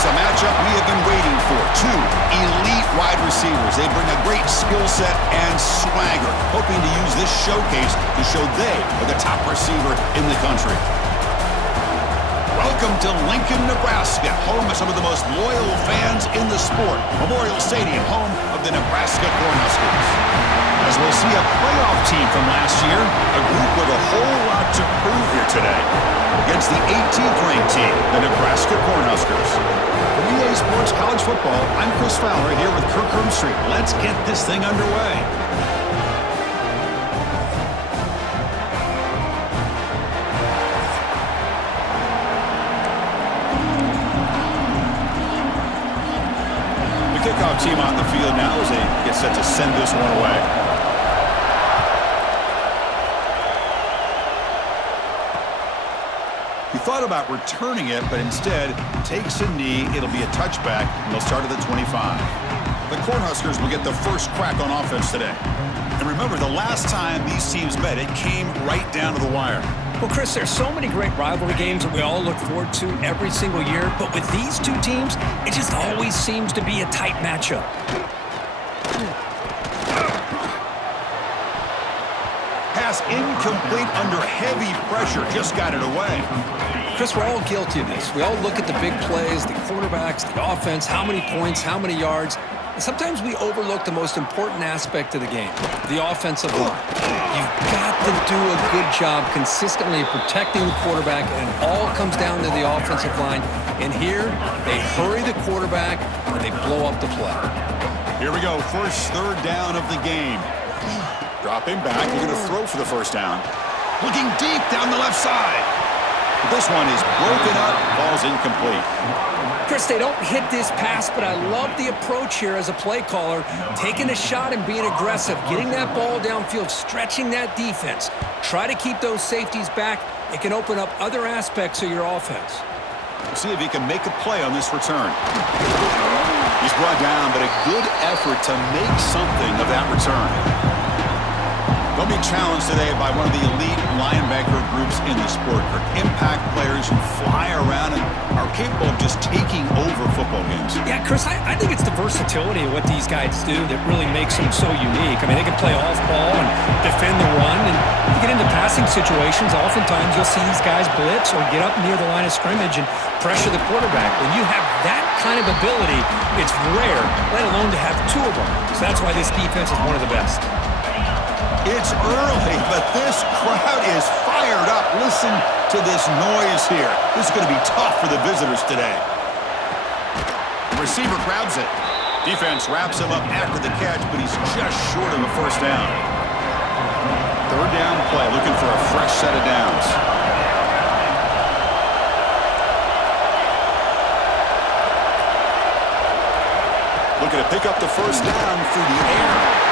Here's a matchup we have been waiting for. Two elite wide receivers. They bring a great skill set and swagger, hoping to use this showcase to show they are the top receiver in the country. Welcome to Lincoln, Nebraska, home of some of the most loyal fans in the sport. Memorial Stadium, home of the Nebraska Cornhuskers. As we'll see a playoff team from last year, a group with a whole lot to prove here today. Against the 18th ranked team, the Nebraska Cornhuskers. For EA Sports College Football, I'm Chris Fowler here with Kirk Hermstreet. Let's get this thing underway. The kickoff team on the field now as they get set to send this one away. He thought about returning it, but instead takes a knee. It'll be a touchback, and they'll start at the 25. The Cornhuskers will get the first crack on offense today. And remember, the last time these teams met, it came right down to the wire. Well, Chris, there's so many great rivalry games that we all look forward to every single year, but with these two teams, it just always seems to be a tight matchup. Pass incomplete under heavy pressure. Just got it away. Chris, we're all guilty of this. We all look at the big plays, the quarterbacks, the offense, how many points, how many yards. And sometimes we overlook the most important aspect of the game, the offensive line. You've got to do a good job consistently protecting the quarterback, and it all comes down to the offensive line. And here, they hurry the quarterback, and they blow up the play. Here we go. First third down of the game. Dropping back. We're going to throw for the first down. Looking deep down the left side. But this one is broken up. Ball's incomplete. Chris, they don't hit this pass, but I love the approach here as a play caller. Taking a shot and being aggressive. Getting that ball downfield. Stretching that defense. Try to keep those safeties back. It can open up other aspects of your offense. See if he can make a play on this return. He's brought down, but a good effort to make something of that return. They'll be challenged today by one of the elite linebacker groups in the sport. Impact players who fly around and are capable of just taking over football games. Yeah, Chris, I think it's the versatility of what these guys do that really makes them so unique. I mean, they can play off ball and defend the run. And if you get into passing situations, oftentimes you'll see these guys blitz or get up near the line of scrimmage and pressure the quarterback. When you have that kind of ability, it's rare, let alone to have two of them. So that's why this defense is one of the best. It's early, but this crowd is fired up. Listen to this noise here. This is going to be tough for the visitors today. The receiver grabs it. Defense wraps him up after the catch, but he's just short of a first down. Third down play, looking for a fresh set of downs. Looking to pick up the first down through the air.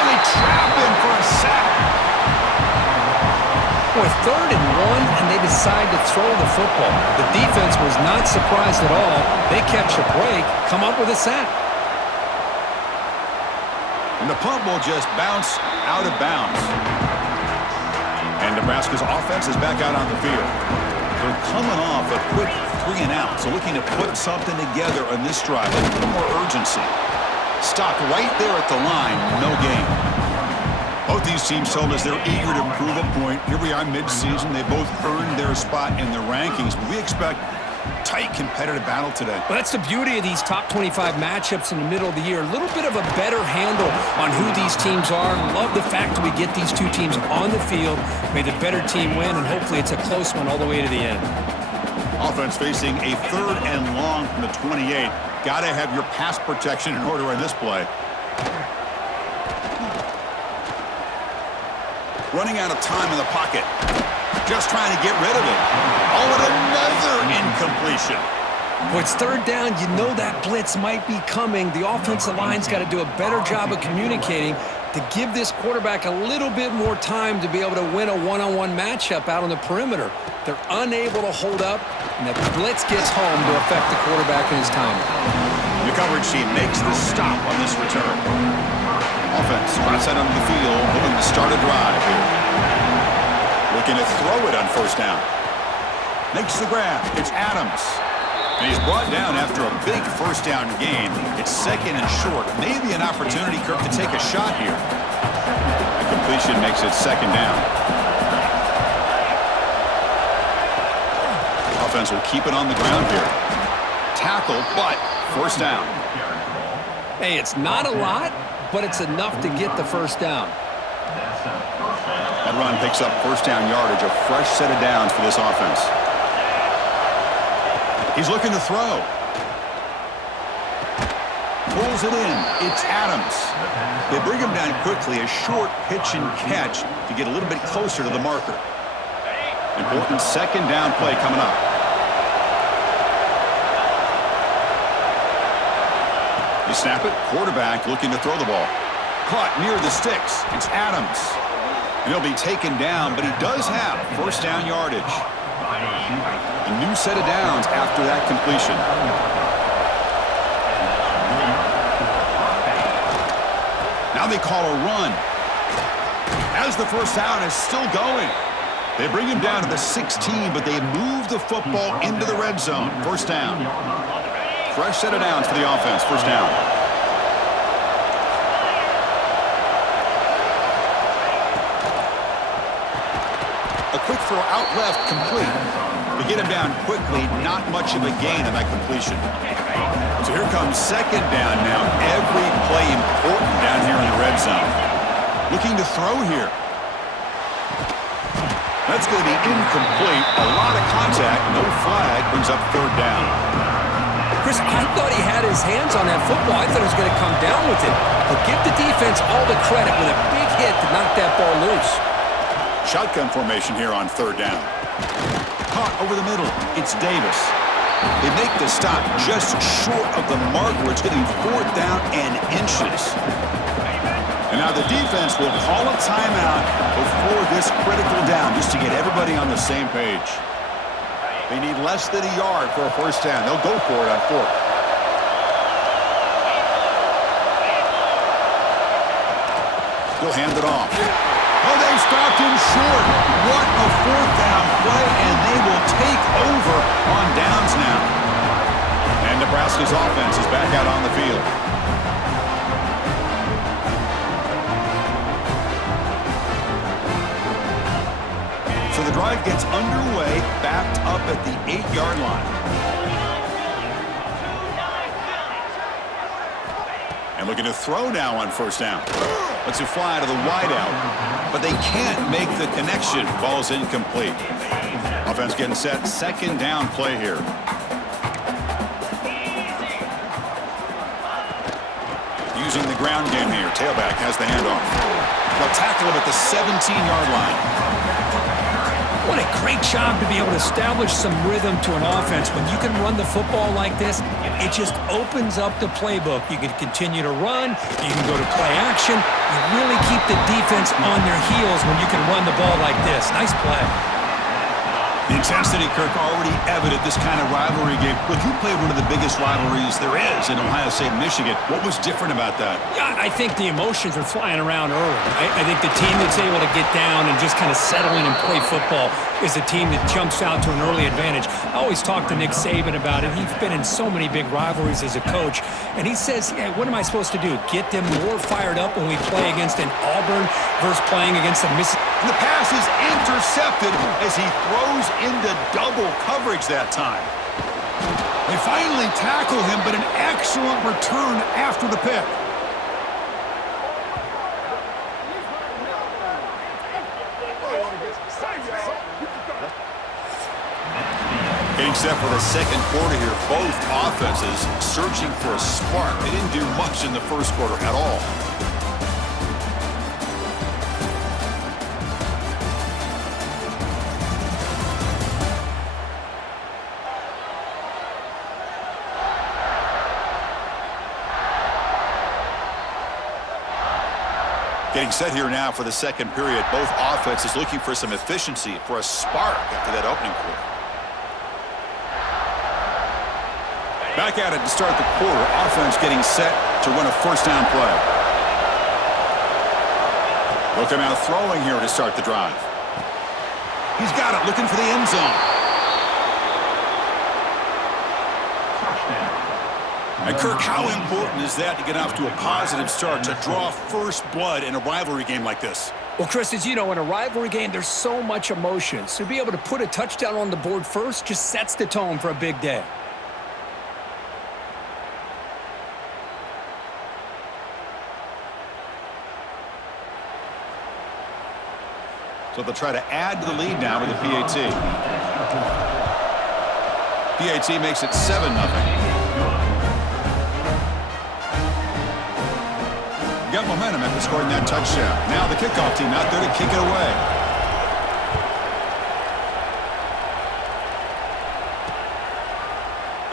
They trap him for a sack. Boy, 3rd and 1, and they decide to throw the football. The defense was not surprised at all. They catch a break, come up with a sack. And the punt will just bounce out of bounds. And Nebraska's offense is back out on the field. They're coming off a quick 3 and out, so looking to put something together on this drive with a little more urgency. Stopped right there at the line, no gain. Both these teams told us they're eager to prove a point. Here we are mid-season. They both earned their spot in the rankings, but we expect tight competitive battle today. Well, that's the beauty of these top 25 matchups in the middle of the year. A little bit of a better handle on who these teams are. Love the fact that we get these two teams on the field. May the better team win, and hopefully it's a close one all the way to the end. Offense facing a 3rd and long from the 28. Got to have your pass protection in order in this play. Running out of time in the pocket. Just trying to get rid of it. Oh, and another incompletion. When it's 3rd down, you know that blitz might be coming. The offensive line's got to do a better job of communicating to give this quarterback a little bit more time to be able to win a one-on-one matchup out on the perimeter. They're unable to hold up, and the blitz gets home to affect the quarterback and his timing. The coverage team makes the stop on this return. Offense spots out onto the field, looking to start a drive here. Looking to throw it on first down. Makes the grab. It's Adams. And he's brought down after a big first down gain. It's second and short. Maybe an opportunity, Kirk, to take a shot here. The completion makes it second down. Offense will keep it on the ground here. Tackle, but first down. Hey, it's not a lot, but it's enough to get the first down. That run picks up first down yardage, a fresh set of downs for this offense. He's looking to throw. Pulls it in. It's Adams. They bring him down quickly, a short pitch and catch to get a little bit closer to the marker. Important second down play coming up. You snap it, quarterback looking to throw the ball. Caught near the sticks. It's Adams. And he'll be taken down, but he does have first down yardage. A new set of downs after that completion. Now they call a run. As the first down is still going. They bring him down to the 16, but they move the football into the red zone. First down. Fresh set of downs for the offense. First down. A quick throw out left, complete. To get him down quickly, not much of a gain on that completion. So here comes second down now. Every play important down here in the red zone. Looking to throw here. That's going to be incomplete. A lot of contact, no flag, brings up third down. Chris, I thought he had his hands on that football. I thought he was going to come down with it. But give the defense all the credit with a big hit to knock that ball loose. Shotgun formation here on third down. Caught over the middle. It's Davis. They make the stop just short of the marker. It's going to be fourth down and inches. And now the defense will call a timeout before this critical down just to get everybody on the same page. They need less than a yard for a first down. They'll go for it on fourth. He'll hand it off. Oh, they stopped him short. What a fourth down play, and they will take over on downs now. And Nebraska's offense is back out on the field. So the drive gets underway, backed up at the 8-yard line. And looking to throw now on first down. Lets it fly to the wideout, but they can't make the connection. Ball's incomplete. Offense getting set. Second down play here. Using the ground game here. Tailback has the handoff. They'll tackle him at the 17-yard line. What a great job to be able to establish some rhythm to an offense. When you can run the football like this, it just opens up the playbook. You can continue to run. You can go to play action. You really keep the defense on their heels when you can run the ball like this. Nice play. The intensity, Kirk, already evident this kind of rivalry game. Look, you played one of the biggest rivalries there is in Ohio State, Michigan. What was different about that? Yeah, I think the emotions are flying around early. I think the team that's able to get down and just kind of settle in and play football is a team that jumps out to an early advantage. I always talk to Nick Saban about it. He's been in so many big rivalries as a coach, and he says, yeah, what am I supposed to do? Get them more fired up when we play against an Auburn versus playing against a Mississippi. And the pass is intercepted as he throws into double coverage that time. They finally tackle him, but an excellent return after the pick. Getting set for the second quarter here. Both offenses searching for a spark. They didn't do much in the first quarter at all. Getting set here now for the second period. Both offenses looking for some efficiency, for a spark after that opening quarter. Back at it to start the quarter. Offense getting set to run a first down play. They'll come out throwing here to start the drive. He's got it, looking for the end zone. And Kirk, how important is that to get off to a positive start, to draw first blood in a rivalry game like this? Well, Chris, as you know, in a rivalry game, there's so much emotion. So to be able to put a touchdown on the board first just sets the tone for a big day. So they'll try to add to the lead now with the PAT. PAT makes it 7-0. Got momentum after scoring that touchdown. Now the kickoff team out there to kick it away.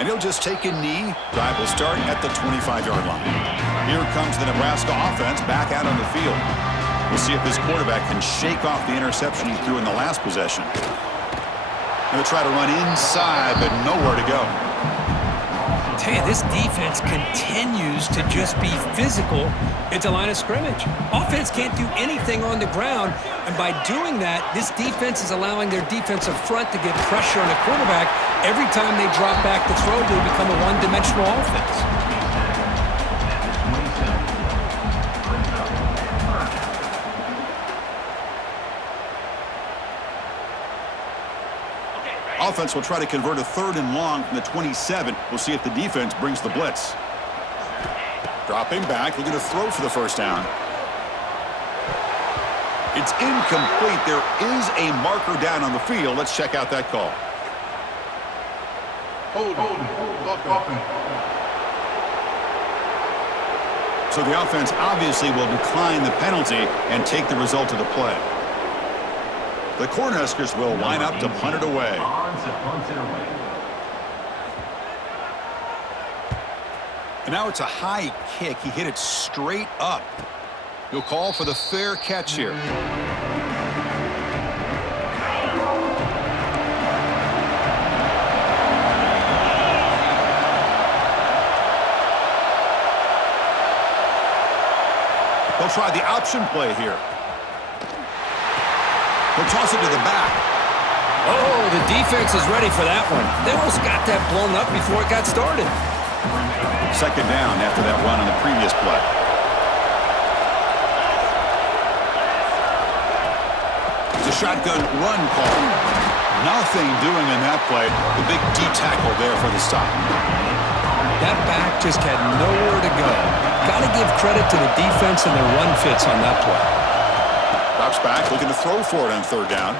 And he'll just take a knee. Drive will start at the 25-yard line. Here comes the Nebraska offense back out on the field. We'll see if this quarterback can shake off the interception he threw in the last possession. Going to try to run inside, but nowhere to go. Tell you, this defense continues to just be physical at the line of scrimmage. Offense can't do anything on the ground, and by doing that, this defense is allowing their defensive front to get pressure on the quarterback. Every time they drop back to throw, they become a one-dimensional offense. Offense will try to convert a 3rd and long from the 27. We'll see if the defense brings the blitz. Dropping back, looking to throw for the first down. It's incomplete. There is a marker down on the field. Let's check out that call. Hold. So the offense obviously will decline the penalty and take the result of the play. The Cornhuskers will line up to punt it away. And now it's a high kick. He hit it straight up. He'll call for the fair catch here. They'll try the option play here. He'll toss it to the back. Oh, the defense is ready for that one. They almost got that blown up before it got started. 2nd down after that run on the previous play. It's a shotgun run call. Nothing doing in that play. The big D tackle there for the stop. That back just had nowhere to go. Got to give credit to the defense and their run fits on that play. Drops back, looking to throw for it on 3rd down.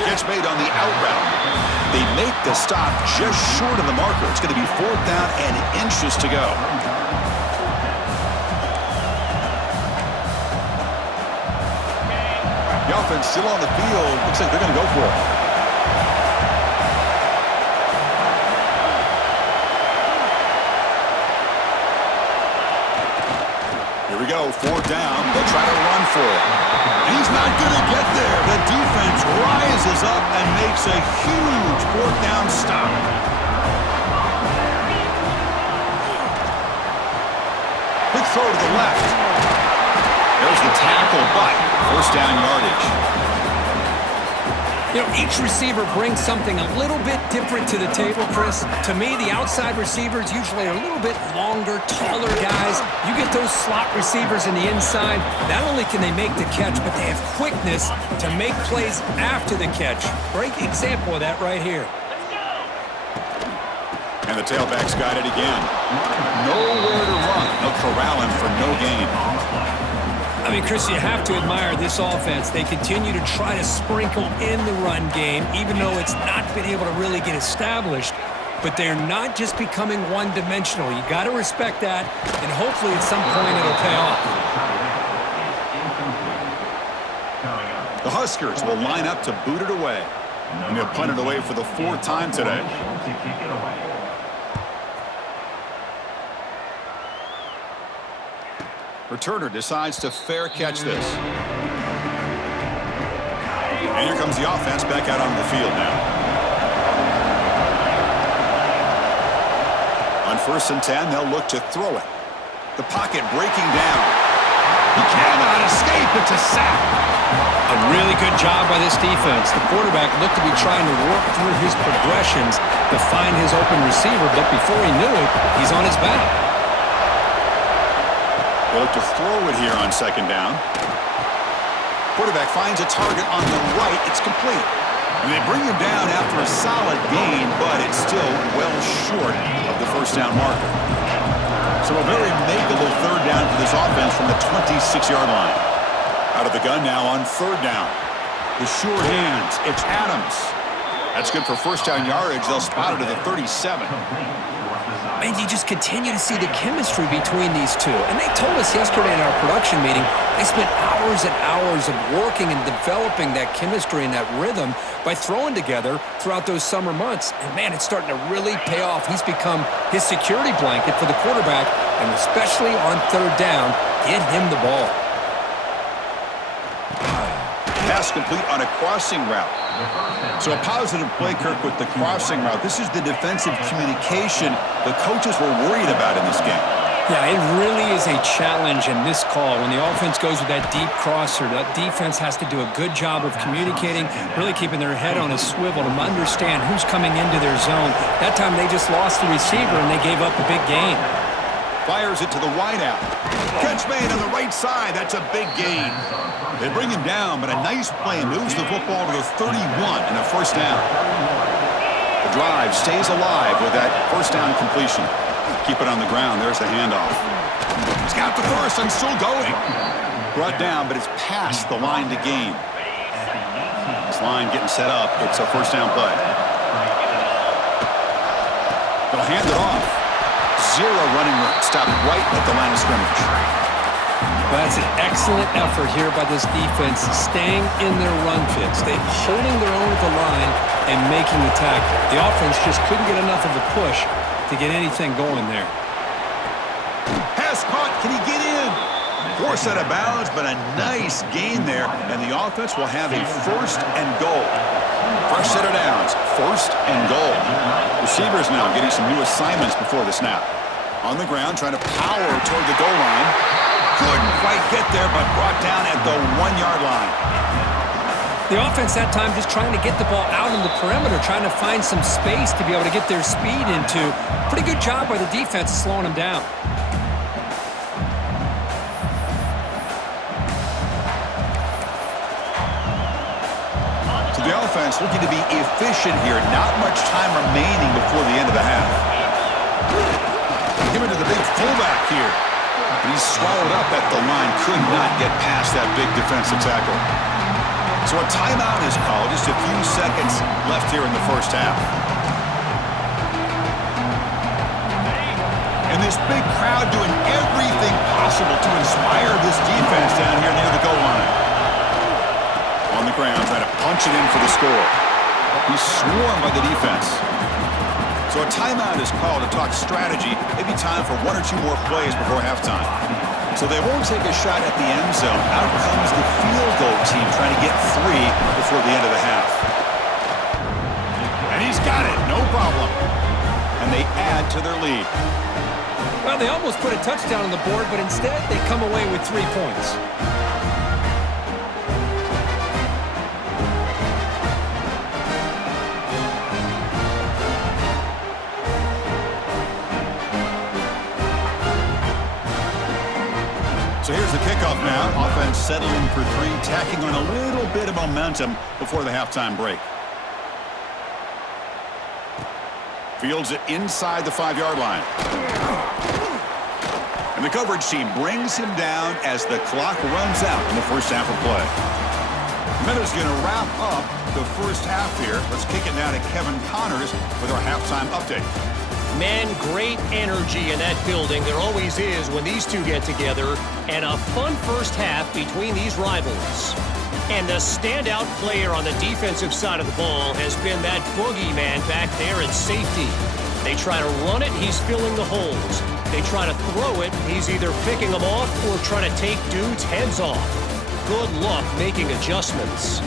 Catch made on the out route. They make the stop just short of the marker. It's going to be 4th down and inches to go. The offense still on the field. Looks like they're going to go for it. Here we go, 4th down. They'll try to run for it. He's not going to get there. The defense rises up and makes a huge 4th down stop. Quick throw to the left. There's the tackle, but 1st down yardage. You know, each receiver brings something a little bit different to the table, Chris. To me, the outside receivers usually are a little bit longer, taller guys. You get those slot receivers in the inside, not only can they make the catch, but they have quickness to make plays after the catch. Great example of that right here. And the tailback's got it again. Nowhere to run. They'll corral him for no gain. I mean, Chris, you have to admire this offense. They continue to try to sprinkle in the run game, even though it's not been able to really get established. But they're not just becoming one-dimensional. You got to respect that, and hopefully at some point it'll pay off. The Huskers will line up to boot it away. And they'll punt it away for the 4th time today. Returner decides to fair catch this. And here comes the offense back out on the field now. On 1st and 10, they'll look to throw it. The pocket breaking down. He cannot escape. It's a sack. A A really good job by this defense. The quarterback looked to be trying to work through his progressions to find his open receiver, but before he knew it, he's on his back. They look to throw it here on second down. Quarterback finds a target on the right. It's complete. And they bring him down after a solid gain, but it's still well short of the first down marker. So a very makeable third down for this offense from the 26-yard line. Out of the gun now on third down. The sure hands. It's Adams. That's good for first down yardage. They'll spot it at the 37. And you just continue to see the chemistry between these two. And they told us yesterday in our production meeting, they spent hours and hours of working and developing that chemistry and that rhythm by throwing together throughout those summer months. And, man, it's starting to really pay off. He's become his security blanket for the quarterback, and especially on third down, get him the ball. Pass complete on a crossing route. So a positive play, Kirk, with the crossing route. This is the defensive communication the coaches were worried about in this game. Yeah, it really is a challenge in this call. When the offense goes with that deep crosser, that defense has to do a good job of communicating, really keeping their head on a swivel to understand who's coming into their zone. That time they just lost the receiver and they gave up a big gain. Fires it to the wideout. Catch made on the right side. That's a big gain. They bring him down, but a nice play moves the football to the 31 and a first down. The drive stays alive with that first down completion. Keep it on the ground. There's the handoff. He's got the first and still going. Brought down, but it's past the line to gain. This line getting set up. It's a first down play. They'll hand it off. Zero running room. Stopped right at the line of scrimmage. That's an excellent effort here by this defense, staying in their run fits. They're holding their own at the line and making the tackle. The offense just couldn't get enough of a push to get anything going there. Pass caught. Can he get in? Forced out of bounds, but a nice gain there, and the offense will have a first and goal. Fresh set of downs. First and goal. Receivers now getting some new assignments before the snap. On the ground, trying to power toward the goal line. Couldn't quite get there, but brought down at the 1-yard line. The offense that time just trying to get the ball out on the perimeter, trying to find some space to be able to get their speed into. Pretty good job by the defense of slowing them down. So the offense looking to be efficient here. Not much time remaining before the end of the half. Give it to the big fullback here. And he's swallowed up at the line. Could not get past that big defensive tackle. So a timeout is called. Just a few seconds left here in the first half. And this big crowd doing everything possible to inspire this defense down here near the goal line. On the ground, trying to punch it in for the score. He's swarmed by the defense. So a timeout is called to talk strategy. Maybe time for one or two more plays before halftime. So they won't take a shot at the end zone. Out comes the field goal team trying to get 3 before the end of the half. And he's got it, no problem. And they add to their lead. Well, they almost put a touchdown on the board, but instead they come away with 3 points. So here's the kickoff now. Offense settling for 3, tacking on a little bit of momentum before the halftime break. Fields it inside the 5-yard line. And the coverage team brings him down as the clock runs out in the first half of play. Meadows going to wrap up the first half here. Let's kick it now to Kevin Connors with our halftime update. Man, great energy in that building. There always is when these two get together. And a fun first half between these rivals. And the standout player on the defensive side of the ball has been that boogeyman back there at safety. They try to run it, he's filling the holes. They try to throw it, he's either picking them off or trying to take dudes' heads off. Good luck making adjustments.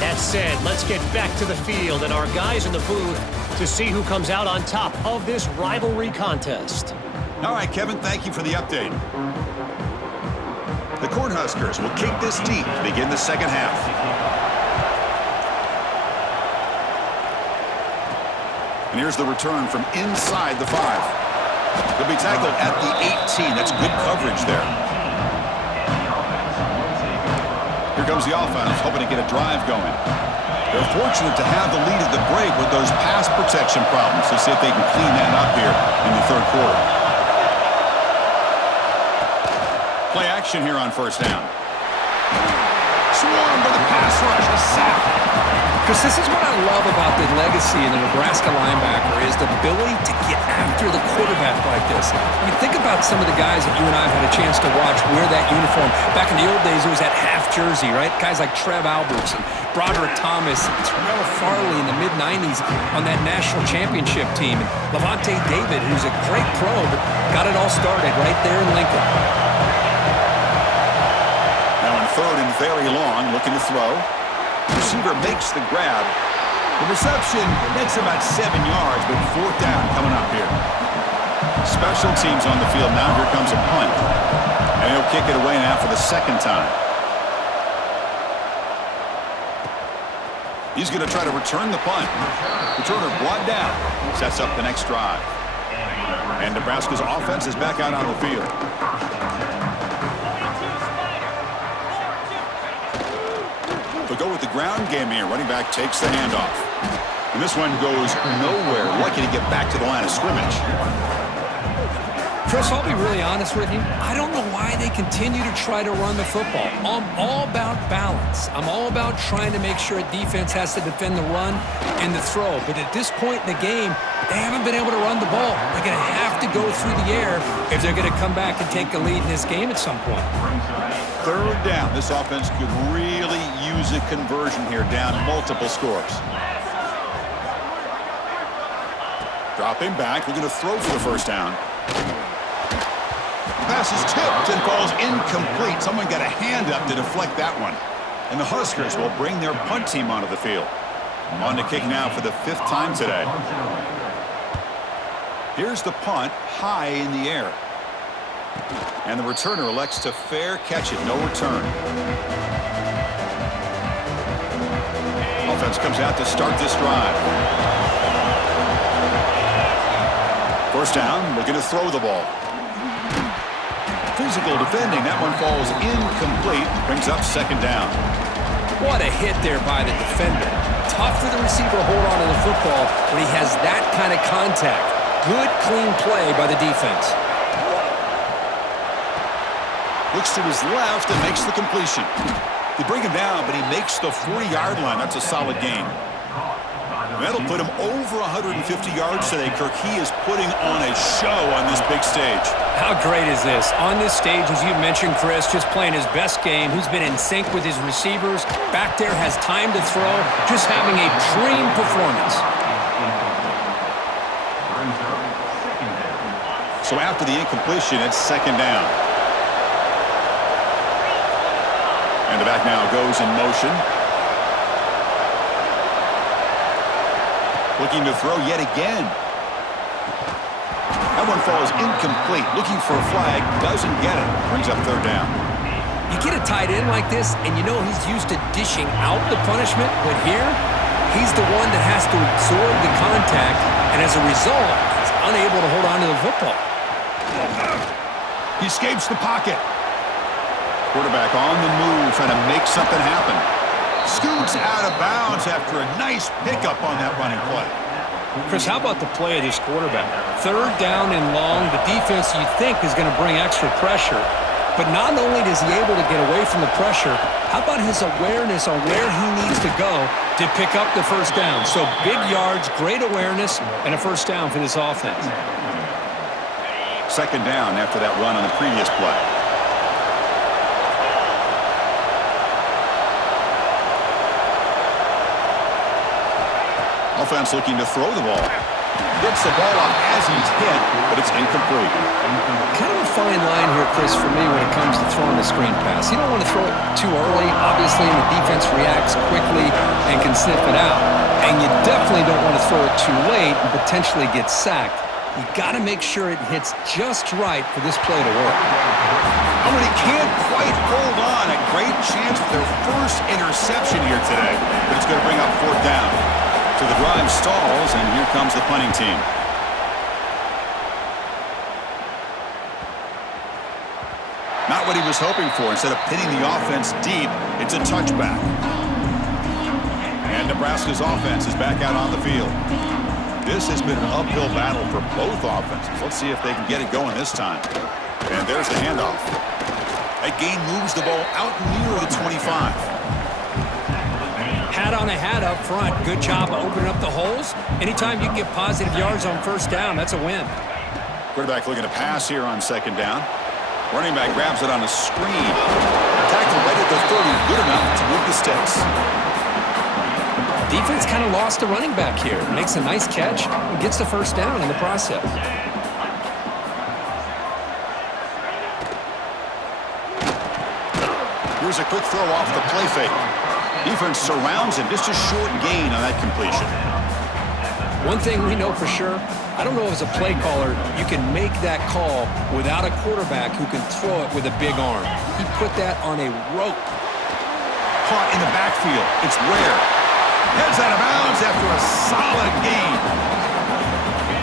That said, let's get back to the field and our guys in the booth to see who comes out on top of this rivalry contest. All right, Kevin, thank you for the update. The Cornhuskers will kick this deep to begin the second half. And here's the return from inside the 5. They'll be tackled at the 18. That's good coverage there. Here comes the offense, hoping to get a drive going. They're fortunate to have the lead at the break with those pass protection problems. Let's see if they can clean that up here in the third quarter. Play action here on first down. Swarmed by the pass rush. A sack. Because this is what I love about the legacy in the Nebraska linebacker is the ability to get after the quarterback like this. I mean, think about some of the guys that you and I have had a chance to watch wear that uniform. Back in the old days, it was that half jersey, right? Guys like Trev Alberts and Broderick Thomas and Terrell Farley in the mid-90s on that national championship team. And Levante David, who's a great pro, but got it all started right there in Lincoln. Now in third and very long, looking to throw. Receiver makes the grab. The reception makes about 7 yards, but fourth down coming up here. Special teams on the field now. Here comes a punt. And he'll kick it away now for the second time. He's going to try to return the punt. Returner brought down. Sets up the next drive. And Nebraska's offense is back out on the field. They'll go with the ground game here. Running back takes the handoff. And this one goes nowhere. Lucky to get back to the line of scrimmage. Chris, I'll be really honest with you. I don't know why they continue to try to run the football. I'm all about balance. I'm all about trying to make sure a defense has to defend the run and the throw. But at this point in the game, they haven't been able to run the ball. They're going to have to go through the air if they're going to come back and take a lead in this game at some point. Third down. This offense could really use a conversion here, down multiple scores. Dropping back. We're going to throw for the first down. Pass is tipped and falls incomplete. Someone got a hand up to deflect that one. And the Huskers will bring their punt team onto the field. On to kick now for the 5th time today. Here's the punt, high in the air. And the returner elects to fair catch it, no return. Offense comes out to start this drive. First down, looking to throw the ball. Physical defending, that one falls incomplete, brings up second down. What a hit there by the defender. Tough for the receiver to hold on to the football when he has that kind of contact. Good, clean play by the defense. Looks to his left and makes the completion. They bring him down, but he makes the 40-yard line. That's a solid gain. That'll put him over 150 yards today, Kirk. He is putting on a show on this big stage. How great is this? On this stage, as you mentioned, Chris, just playing his best game. He's been in sync with his receivers. Back there, has time to throw. Just having a dream performance. So after the incompletion, it's second down. And the back now goes in motion. Looking to throw yet again. That one falls incomplete. Looking for a flag. Doesn't get it. Brings up third down. You get a tight end like this, and you know he's used to dishing out the punishment, but here, he's the one that has to absorb the contact, and as a result, he's unable to hold on to the football. He escapes the pocket. Quarterback on the move, trying to make something happen. Scoots out of bounds after a nice pickup on that running play. Chris, how about the play of this quarterback? Third down and long. The defense, you think, is going to bring extra pressure. But not only is he able to get away from the pressure, how about his awareness on where he needs to go to pick up the first down? So big yards, great awareness, and a first down for this offense. Second down after that run on the previous play. Offense looking to throw the ball. Gets the ball off as he's hit, but it's incomplete. Kind of a fine line here, Chris, for me when it comes to throwing a screen pass. You don't want to throw it too early, obviously, and the defense reacts quickly and can sniff it out. And you definitely don't want to throw it too late and potentially get sacked. You got to make sure it hits just right for this play to work. Oh, and he can't quite hold on. A great chance for their first interception here today. But it's going to bring up fourth down. So the drive stalls, and here comes the punting team. Not what he was hoping for. Instead of pitting the offense deep, it's a touchback. And Nebraska's offense is back out on the field. This has been an uphill battle for both offenses. Let's see if they can get it going this time. And there's the handoff. That gain moves the ball out near the 25. Hat on a hat up front. Good job of opening up the holes. Anytime you can get positive yards on first down, that's a win. Quarterback looking to pass here on second down. Running back grabs it on a screen. Tackle right at the 30. Good enough to move the sticks. Defense kind of lost a running back here. Makes a nice catch and gets the first down in the process. Here's a quick throw off the play fake. Defense surrounds him. Just a short gain on that completion. One thing we know for sure, I don't know as a play caller, you can make that call without a quarterback who can throw it with a big arm. He put that on a rope. Caught in the backfield. It's rare. Heads out of bounds after a solid gain.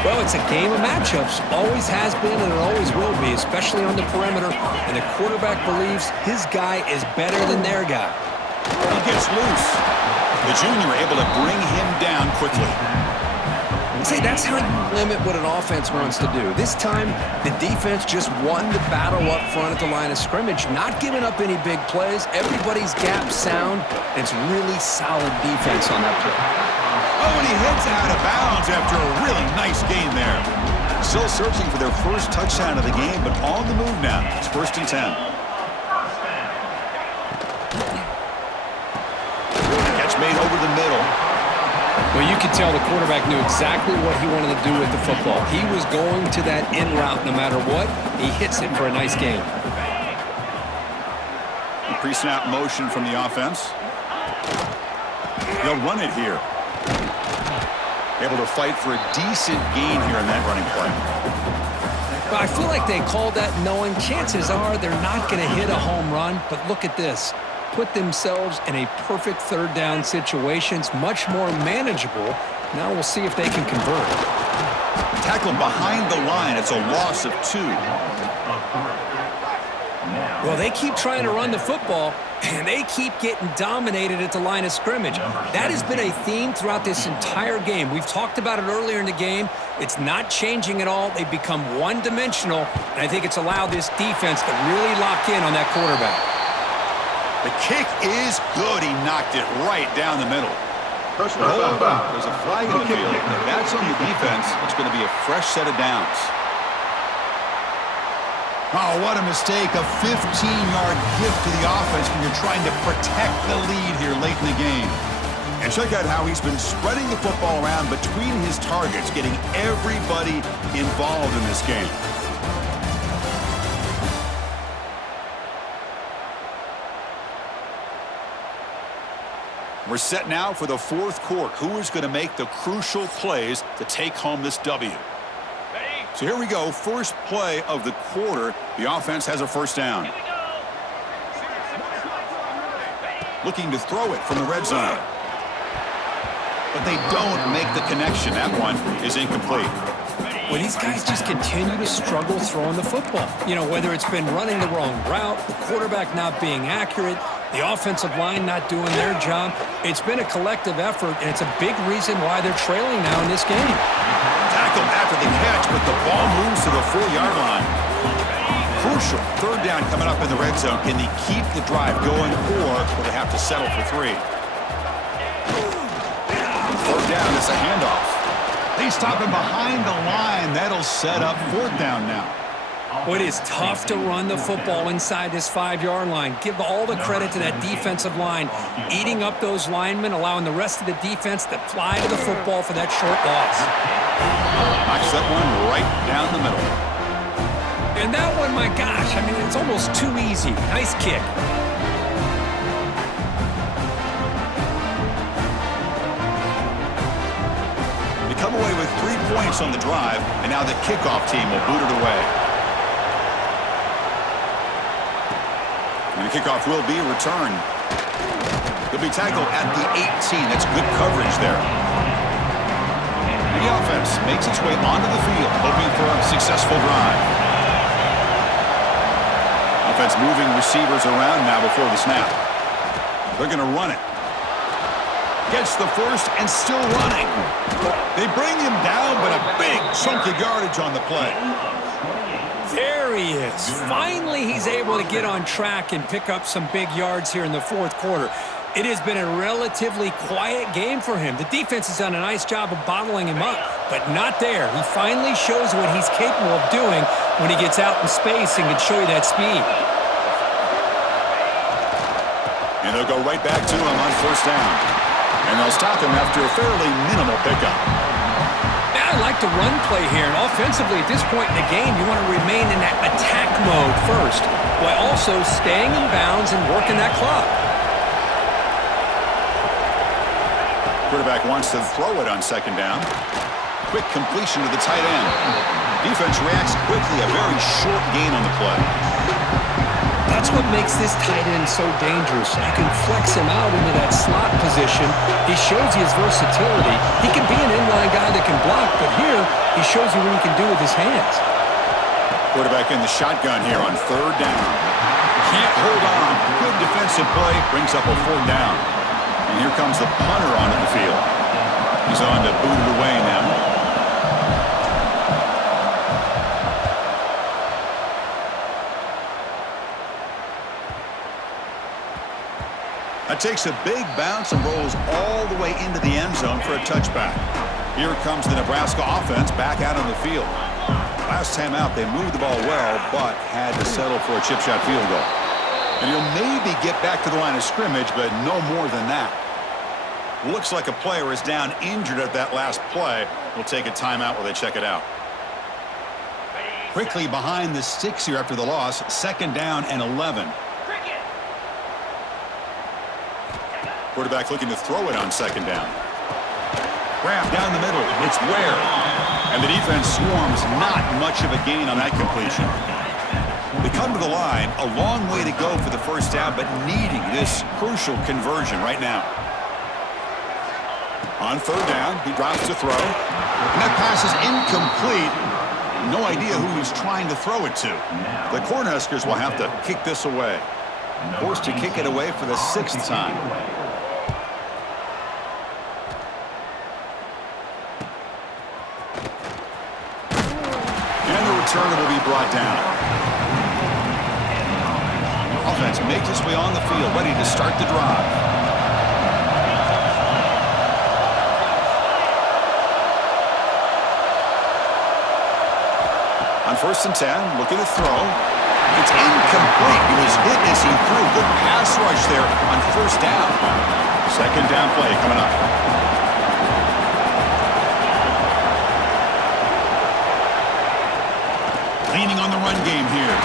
Well, it's a game of matchups. Always has been and it always will be, especially on the perimeter. And the quarterback believes his guy is better than their guy. He gets loose. The junior able to bring him down quickly. See, that's how you limit what an offense wants to do. This time, the defense just won the battle up front at the line of scrimmage, not giving up any big plays. Everybody's gap sound. It's really solid defense on that play. Oh, and he heads out of bounds after a really nice gain there. Still searching for their first touchdown of the game, but on the move now. It's 1st and 10. Catch made over the middle. Well, you could tell the quarterback knew exactly what he wanted to do with the football. He was going to that in route no matter what. He hits it for a nice gain. Pre-snap motion from the offense. They'll run it here. Able to fight for a decent gain here in that running play. But I feel like they called that knowing chances are they're not going to hit a home run. But look at this. Put themselves in a perfect third down situation. It's much more manageable. Now we'll see if they can convert. Tackled behind the line. It's a loss of 2. Well, they keep trying to run the football, and they keep getting dominated at the line of scrimmage. That has been a theme throughout this entire game. We've talked about it earlier in the game. It's not changing at all. They've become one-dimensional, and I think it's allowed this defense to really lock in on that quarterback. The kick is good. He knocked it right down the middle. There's a flag in the field. If that's on the defense, it's going to be a fresh set of downs. Oh, what a mistake. A 15-yard gift to the offense when you're trying to protect the lead here late in the game. And check out how he's been spreading the football around between his targets, getting everybody involved in this game. We're set now for the fourth quarter. Who is going to make the crucial plays to take home this W? So here we go. First play of the quarter. The offense has a first down. Looking to throw it from the red zone. But they don't make the connection. That one is incomplete. Well, these guys just continue to struggle throwing the football. You know, whether it's been running the wrong route, the quarterback not being accurate, the offensive line not doing their job. It's been a collective effort, and it's a big reason why they're trailing now in this game. Tackled after the catch, but the ball moves to the 4-yard line. Crucial. Third down coming up in the red zone. Can they keep the drive going, or will they have to settle for 3? Third down, it's a handoff. They stop him behind the line. That'll set up 4th down now. Well, it is tough to run the football inside this 5-yard line. Give all the credit to that defensive line, eating up those linemen, allowing the rest of the defense to fly to the football for that short loss. Knocks that one right down the middle. And that one, my gosh, I mean, it's almost too easy. Nice kick. They come away with 3 points on the drive, and now the kickoff team will boot it away. And the kickoff will be returned. They'll be tackled at the 18. That's good coverage there. The offense makes its way onto the field, hoping for a successful drive. Offense moving receivers around now before the snap. They're going to run it. Gets the first and still running. They bring him down, but a big chunk of yardage on the play. There he is. Finally, he's able to get on track and pick up some big yards here in the fourth quarter. It has been a relatively quiet game for him. The defense has done a nice job of bottling him up, but not there. He finally shows what he's capable of doing when he gets out in space and can show you that speed. And they'll go right back to him on first down. And they'll stop him after a fairly minimal pickup. I like the run play here, and offensively at this point in the game, you want to remain in that attack mode first, while also staying in bounds and working that clock. Quarterback wants to throw it on second down. Quick completion to the tight end. Defense reacts quickly, a very short gain on the play. That's what makes this tight end so dangerous. You can flex him out into that slot position. He shows you his versatility. He can be an inline guy that can block, but here he shows you what he can do with his hands. Quarterback in the shotgun here on third down. Can't hold on. Good defensive play. Brings up a fourth down. And here comes the punter onto the field. He's on to boot it away now. That takes a big bounce and rolls all the way into the end zone for a touchback. Here comes the Nebraska offense back out on the field. Last time out, they moved the ball well, but had to settle for a chip shot field goal. And he'll maybe get back to the line of scrimmage, but no more than that. Looks like a player is down injured at that last play. We'll take a timeout while they check it out. Quickly behind the sticks here after the loss, second down and 11. Quarterback looking to throw it on second down. Grab down the middle. It's Ware. And the defense swarms. Not much of a gain on that completion. They come to the line. A long way to go for the first down, but needing this crucial conversion right now. On third down, he drops to throw. And that pass is incomplete. No idea who he's trying to throw it to. The Cornhuskers will have to kick this away. Forced to kick it away for the sixth time. And the return will be brought down. Offense makes its way on the field, ready to start the drive. On first and 10, looking to throw. It's incomplete. He was hit as he threw. Good pass rush there on first down. Second down play coming up. Leaning on the run game here.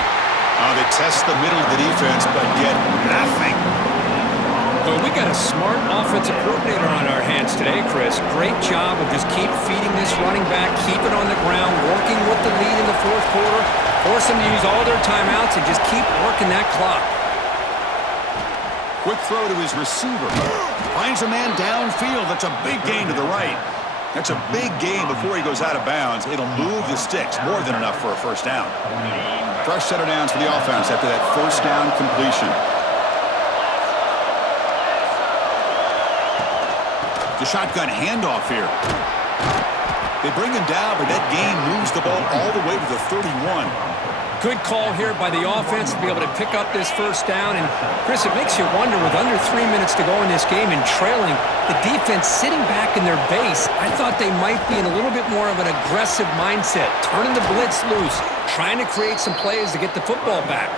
They test the middle of the defense, but get nothing. Well, we got a smart offensive coordinator on our hands today, Chris. Great job of just keep feeding this running back, keep it on the ground, working with the lead in the fourth quarter, force them to use all their timeouts and just keep working that clock. Quick throw to his receiver. Finds a man downfield. That's a big gain to the right. That's a big gain before he goes out of bounds. It'll move the sticks, more than enough for a first down. Fresh set of downs for the offense after that first down completion. The shotgun handoff here. They bring him down, but that gain moves the ball all the way to the 31. Good call here by the offense to be able to pick up this first down. And, Chris, it makes you wonder, with under 3 minutes to go in this game and trailing, the defense sitting back in their base, I thought they might be in a little bit more of an aggressive mindset, turning the blitz loose, trying to create some plays to get the football back.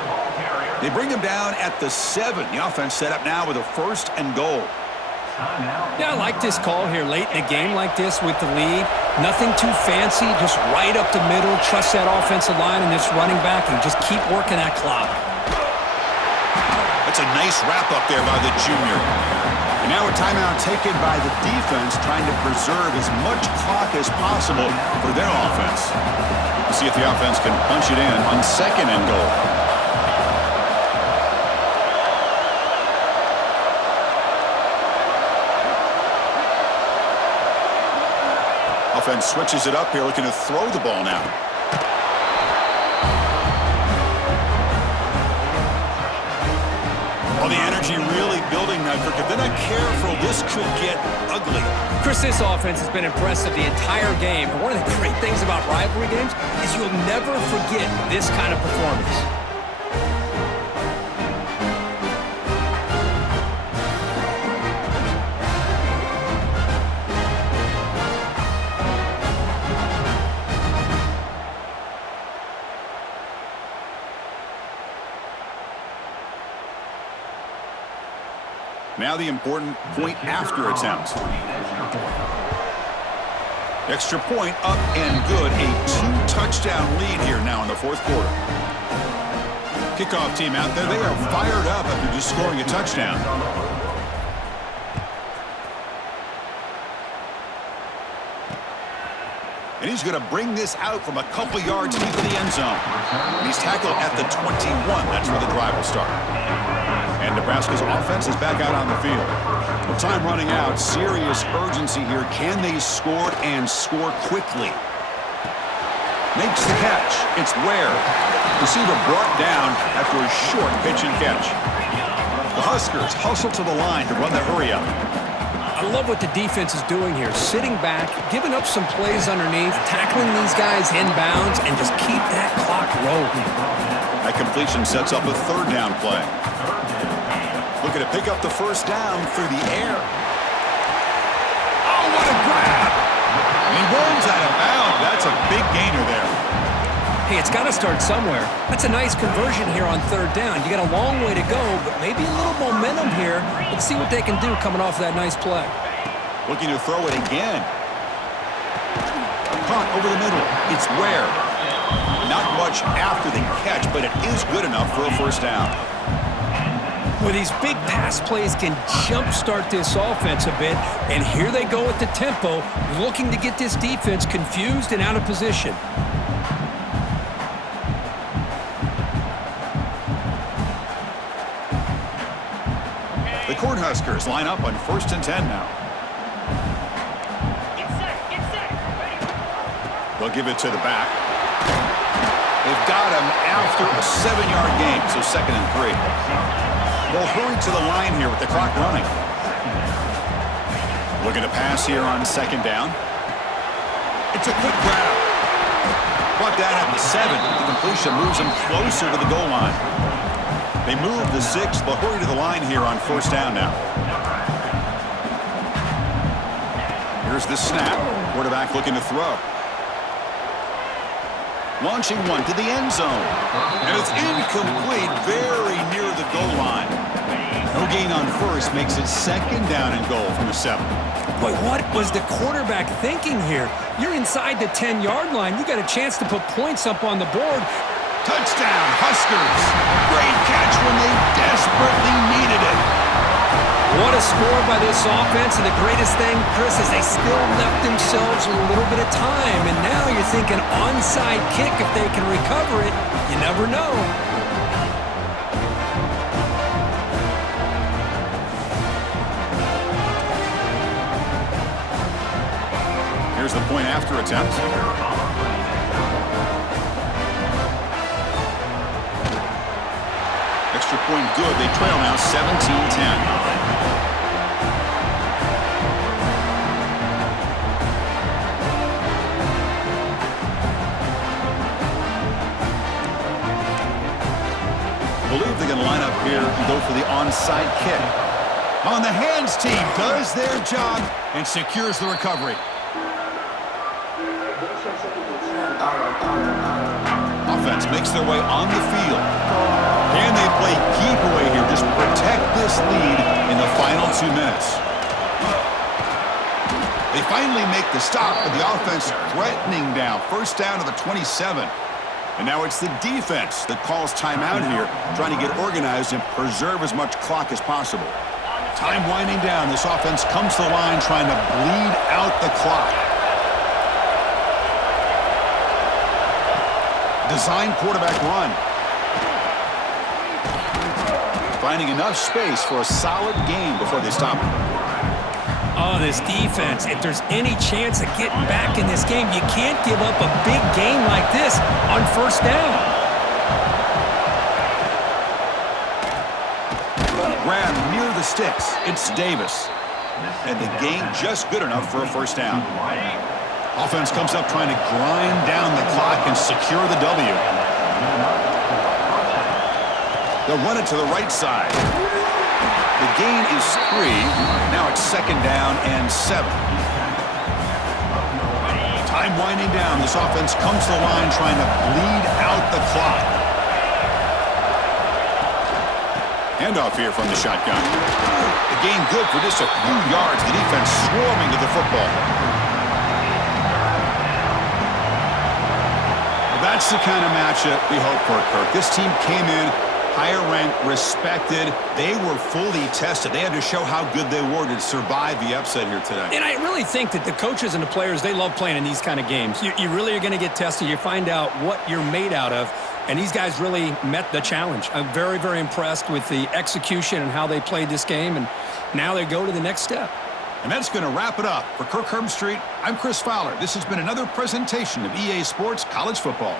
They bring him down at the 7. The offense set up now with a first and goal. Yeah, I like this call here late in a game like this with the lead. Nothing too fancy, just right up the middle. Trust that offensive line and this running back and just keep working that clock. That's a nice wrap up there by the junior. And now a timeout taken by the defense, trying to preserve as much clock as possible for their offense. We'll see if the offense can punch it in on 2nd and goal. Offense switches it up here, looking to throw the ball now. Well, the energy really building now, Kirk. If they're not careful, this could get ugly. Chris, this offense has been impressive the entire game. And one of the great things about rivalry games is you'll never forget this kind of performance. Now the important point after attempt. Extra point up and good. A 2-touchdown lead here now in the 4th quarter. Kickoff team out there. They are fired up after just scoring a touchdown. And he's going to bring this out from a couple yards deep in the end zone. And he's tackled at the 21. That's where the drive will start. And Nebraska's offense is back out on the field. With time running out, serious urgency here. Can they score and score quickly? Makes the catch. It's Ware. Receiver brought down after a short pitch and catch. The Huskers hustle to the line to run the hurry up. I love what the defense is doing here. Sitting back, giving up some plays underneath, tackling these guys inbounds, and just keep that clock rolling. That completion sets up a 3rd down play. Looking to pick up the 1st down through the air. Oh, what a grab! And he rolls out of bounds. That's a big gainer there. Hey, it's got to start somewhere. That's a nice conversion here on 3rd down. You got a long way to go, but maybe a little momentum here. Let's see what they can do coming off that nice play. Looking to throw it again. Caught over the middle. It's Ware. Not much after the catch, but it is good enough for a 1st down. Well, these big pass plays can jumpstart this offense a bit, and here they go at the tempo, looking to get this defense confused and out of position. The Cornhuskers line up on 1st and 10 now. They'll give it to the back. They've got him after a 7-yard gain, so 2nd and 3. They'll hurry to the line here with the clock running. Looking to pass here on 2nd down. It's a quick grab. Brought down at the 7. The completion moves them closer to the goal line. They move the 6. They'll hurry to the line here on 1st down now. Here's the snap. Quarterback looking to throw. Launching one to the end zone. And it's incomplete, very near the goal line. No gain on 1st makes it 2nd down and goal from the 7. Boy, what was the quarterback thinking here? You're inside the 10-yard line. You got a chance to put points up on the board. Touchdown, Huskers. Great catch when they desperately needed it. What a score by this offense, and the greatest thing, Chris, is they still left themselves with a little bit of time, and now you're thinking onside kick if they can recover it. You never know. Here's the point after attempt. Extra point good. They trail now 17-10. I believe they're going to line up here and go for the onside kick. On the hands team does their job and secures the recovery. Offense makes their way on the field. Can they play keep away here? Just protect this lead in the final 2 minutes. They finally make the stop, but the offense threatening down. 1st down to the 27. And now it's the defense that calls timeout here, trying to get organized and preserve as much clock as possible. Time winding down. This offense comes to the line trying to bleed out the clock. Design quarterback run. Finding enough space for a solid gain before they stop it. Oh, this defense, if there's any chance of getting back in this game, you can't give up a big game like this on first down. Grab near the sticks. It's Davis. And the gain just good enough for a first down. Offense comes up trying to grind down the clock and secure the W. They'll run it to the right side. The gain is 3. Now it's second down and 7. Time winding down. This offense comes to the line trying to bleed out the clock. Handoff here from the shotgun. The gain good for just a few yards. The defense swarming to the football. Well, that's the kind of matchup we hope for, Kirk. This team came in higher ranked, respected. They were fully tested. They had to show how good they were to survive the upset here today. And I really think that the coaches and the players, they love playing in these kind of games. You really are going to get tested. You find out what you're made out of. And these guys really met the challenge. I'm very, very impressed with the execution and how they played this game. And now they go to the next step. And that's going to wrap it up. For Kirk Herbstreit, I'm Chris Fowler. This has been another presentation of EA Sports College Football.